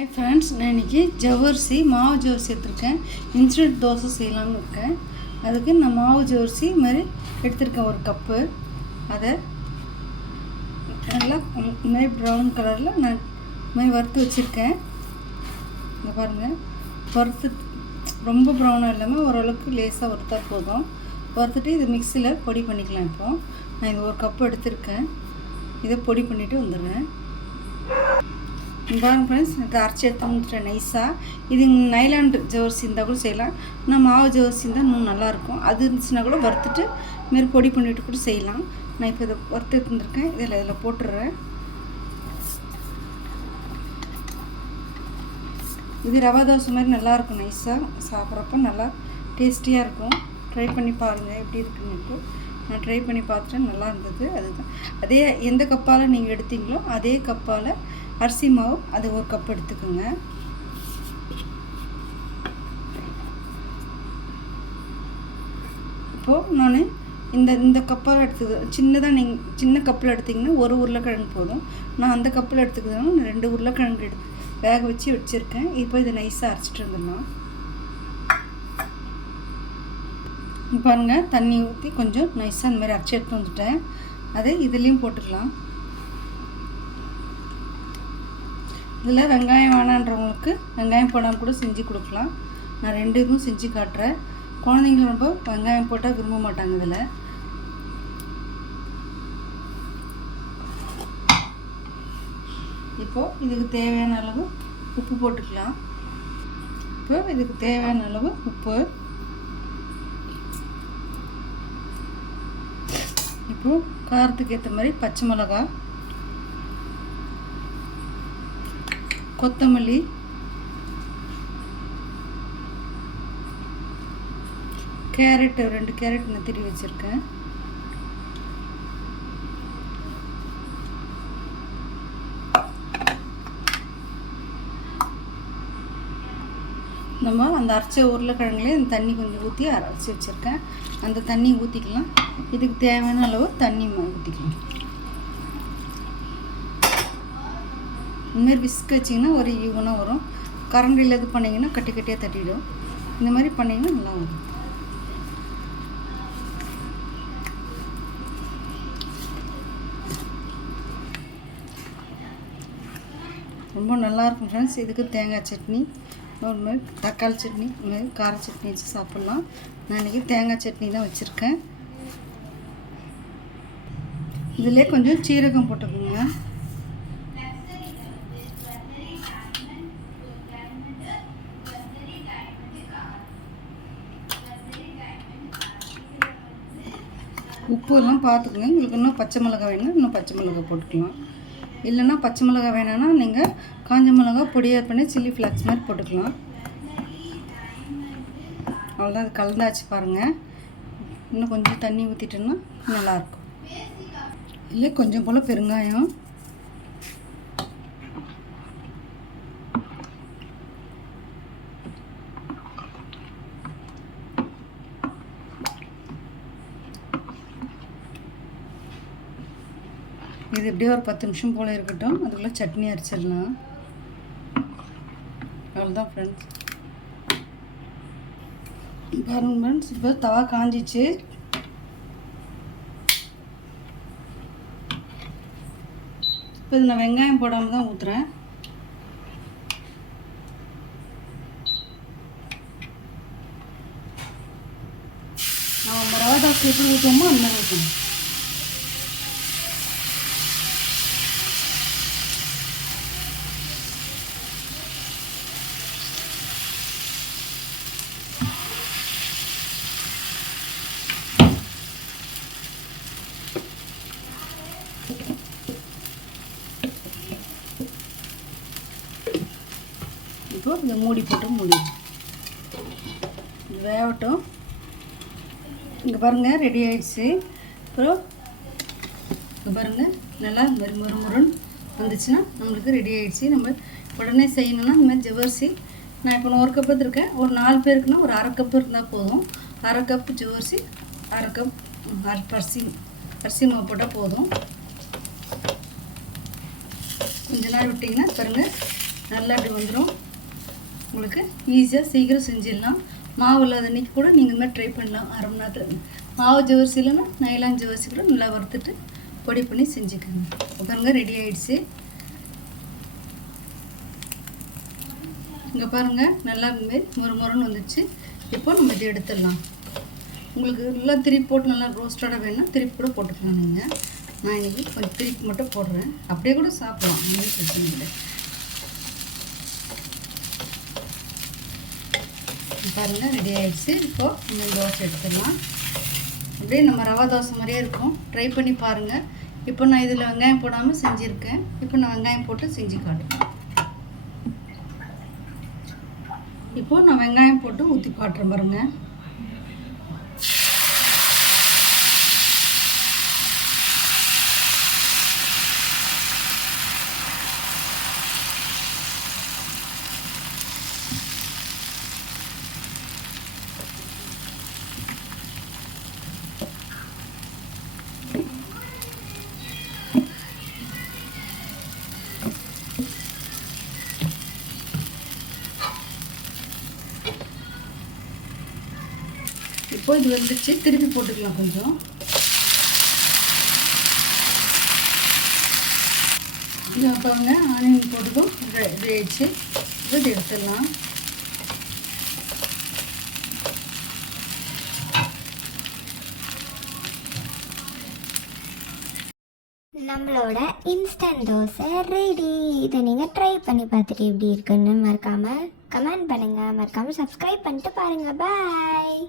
Hi friends, நான் இன்றைக்கி ஜவ்வரிசி மாவு ஜவ்வரிசி எடுத்துருக்கேன். இன்ஸ்டன்ட் தோசை செய்யலான்னு இருக்கேன். அதுக்கு நான் மாவு ஜவ்வரிசி மாதிரி எடுத்திருக்கேன், ஒரு கப்பு. அதை நல்லா மாதிரி ப்ரௌன் கலரில் நான் மாதிரி வறுத்து வச்சுருக்கேன். இங்கே பாருங்கள், வறுத்து ரொம்ப ப்ரௌனாக இல்லாமல் ஓரளவுக்கு லேசாக வறுத்தா போதும். வறுத்துட்டு இது மிக்சியில் பொடி பண்ணிக்கலாம். இப்போது நான் இது ஒரு கப்பு எடுத்திருக்கேன். இதை பொடி பண்ணிவிட்டு வந்துடுறேன். பாருங்க ஃப்ரெண்ட்ஸ், எனக்கு அரைச்சி எடுத்து வந்துட்டேன் நைஸாக. இது நைலாண்டு ஜவ்வரிசி இருந்தால் கூட செய்யலாம். ஆனால் மாவு ஜவ்வரிசி இருந்தால் இன்னும் நல்லாயிருக்கும். அது இருந்துச்சுன்னா கூட வறுத்துட்டு மாரி பொடி பண்ணிவிட்டு கூட செய்யலாம். நான் இப்போ இதை வறுத்து எடுத்துருக்கேன். இதில் போட்டுடுறேன். இது ரவா தோசை மாதிரி நல்லாயிருக்கும். நைஸாக சாப்பிட்றப்ப நல்லா டேஸ்டியாக இருக்கும். ட்ரை பண்ணி பாருங்கள் எப்படி இருக்குன்னுட்டு. நான் ட்ரை பண்ணி பார்த்துட்டேன், நல்லா இருந்தது. அதுதான் அதே எந்த கப்பால் நீங்கள் எடுத்தீங்களோ அதே கப்பால் அரிசி மாவு அது ஒரு கப் எடுத்துக்கோங்க. இப்போது நான் இந்த கப்பால் சின்னதாக நீங்கள் சின்ன கப்பில் எடுத்திங்கன்னா ஒரு உருளைக்கிழங்கு போதும். நான் அந்த கப்பில் எடுத்துக்கிறதுனால 2 உருளைக்கிழங்கு வேக வச்சு வச்சுருக்கேன். இப்போ இதை நைஸாக அரைச்சிட்டு வந்துடலாம். பாருங்கள், தண்ணி ஊற்றி கொஞ்சம் நைஸாக அந்த மாதிரி அரைச்சி எடுத்து வந்துட்டேன். அதை இதுலேயும் போட்டுக்கலாம். இதில் வெங்காயம் வேணான்றவங்களுக்கு வெங்காயம் போடாமல் கூட செஞ்சு கொடுக்கலாம். நான் 2 இதுவும் செஞ்சு காட்டுறேன். குழந்தைங்க ரொம்ப வெங்காயம் போட்டால் விரும்ப மாட்டாங்க. இதில் இப்போது இதுக்கு தேவையான அளவு உப்பு போட்டுக்கலாம். இப்போ இதுக்கு தேவையான அளவு உப்பு. இப்போது காரத்துக்கு ஏற்ற மாதிரி பச்சை மிளகா, கொத்தமல்லி, கேரட் 2 கேரட் நான் திருவி வச்சுருக்கேன். நம்ம அந்த அரைச்ச உருளைக்கிழங்குலேயே இந்த தண்ணி கொஞ்சம் ஊற்றி அரைச்சி வச்சுருக்கேன். அந்த தண்ணி ஊற்றிக்கலாம். இதுக்கு தேவையான அளவு தண்ணி ஊற்றிக்கலாம். இந்தமாரி விஸ்க் வச்சிங்கன்னா ஒரு ஈவனாக வரும். கரண்டியில் இது பண்ணிங்கன்னா கட்டி கட்டியாக தட்டிடும். இந்த மாதிரி பண்ணிங்கன்னா நல்லா வரும். ரொம்ப நல்லாயிருக்கும் ஃப்ரெண்ட்ஸ். இதுக்கு தேங்காய் சட்னி, ஒரு மாதிரி தக்காளி சட்னி, இந்த மாதிரி கார சட்னி வச்சு சாப்பிட்லாம். நான் இன்றைக்கி தேங்காய் சட்னி தான் வச்சுருக்கேன். இதிலே கொஞ்சம் சீரகம் போட்டுக்கோங்க. உப்பு எல்லாம் பார்த்துக்குங்க. உங்களுக்கு இன்னும் பச்சை மிளகா வேணும்னா இன்னும் பச்சை மிளகா போட்டுக்கலாம். இல்லைன்னா பச்சை மிளகா வேணும்னா நீங்கள் காஞ்ச மிளகா பொடியாக பண்ணி சில்லி ஃப்ளாக்ஸ் மாதிரி போட்டுக்கலாம். அவ்வளோதான், அது கலந்தாச்சு பாருங்கள். இன்னும் கொஞ்சம் தண்ணி ஊற்றிட்டோன்னா நல்லாயிருக்கும். இல்லை கொஞ்சம் போல் பெருங்காயம், இது எப்படியோ ஒரு 10 நிமிஷம் போல் இருக்கட்டும். அதுக்குள்ளே சட்னி அரைச்சிடலாம். அவ்வளோதான் ஃப்ரெண்ட்ஸ். பாருங்க ஃப்ரெண்ட்ஸ், இப்போ தவா காஞ்சிச்சு. இப்போ இது நான் வெங்காயம் போடாமல் தான் ஊற்றுறேன். நம்ம ரவா தோசை எப்படி ஊற்றுவோமோ அந்த மாதிரி ஊற்றணும். இப்போ இதை மூடி போட்டு மூடி வேகட்டும். இங்கே பாருங்கள், ரெடி ஆகிடுச்சு. அப்புறம் இங்கே பாருங்கள், நல்லா முறுமுறுன்னு வந்துச்சுன்னா நம்மளுக்கு ரெடி ஆகிடுச்சு. நம்ம உடனே செய்யணுன்னா இந்த மாதிரி ஜவ்வரிசி நான் இப்போ 1 கப் எடுத்துருக்கேன். ஒரு 4 பேருக்குன்னா ஒரு 1/2 கப்பு இருந்தால் போதும். 1/2 கப்பு ஜவ்வரிசி, 1/2 கப் அரிசி மாவு போட்டால் போதும். கொஞ்ச நேரம் விட்டிங்கன்னா பாருங்கள் நல்லா இப்படி வந்துடும். உங்களுக்கு ஈஸியாக சீக்கிரம் செஞ்சிடலாம். மாவு இல்லாத அன்றைக்கி கூட நீங்கள் இந்த மாதிரி ட்ரை பண்ணலாம். அரை மணி நேரத்தில் மாவு ஜவரிசி இல்லைன்னா நைலான் ஜவரிசி கூட நல்லா வறுத்துட்டு பொடி பண்ணி செஞ்சுக்கோங்க. பாருங்கள் ரெடி ஆகிடுச்சு. இங்கே பாருங்கள் நல்லா இந்தமாரி முறுமுறுன்னு வந்துச்சு. இப்போ நம்ம இதை எடுத்துடலாம். உங்களுக்கு எல்லாம் திருப்பி போட்டு நல்லா ரோஸ்டடாக வேணும்னா திருப்பி கூட போட்டுக்கலாம். நீங்கள் நான் இன்றைக்கி கொஞ்சம் திருப்பி மட்டும் போடுறேன். அப்படியே கூட சாப்பிடலாம், ஒன்றும் பிரச்சனை இல்லை. பாருங்கள் ரெடி ஆகிடுச்சு. இப்போது இந்த தோசை எடுத்துடலாம். அப்படியே நம்ம ரவா தோசை மாதிரியே இருக்கும். ட்ரை பண்ணி பாருங்கள். இப்போ நான் இதில் வெங்காயம் போடாமல் செஞ்சுருக்கேன். இப்போ நான் வெங்காயம் போட்டு செஞ்சு காட்டுறேன். இப்போது நான் வெங்காயம் போட்டு ஊற்றி காட்டுறேன் பாருங்கள். இப்போ இது வந்துச்சு, திருப்பி போட்டுக்கலாம். கொஞ்சம் இது பாருங்க, ஆனியன் போட்டதும் ரெடி ஆயிடுச்சு. இது எடுத்துடலாம். நம்மளோட இன்ஸ்டன்ட் தோசை ரெடி. இதை நீங்கள் ட்ரை பண்ணி பார்த்துட்டு எப்படி இருக்குன்னு மறக்காமல் கமெண்ட் பண்ணுங்கள். மறக்காமல் சப்ஸ்கிரைப் பண்ணிட்டு பாருங்கள். பாய்.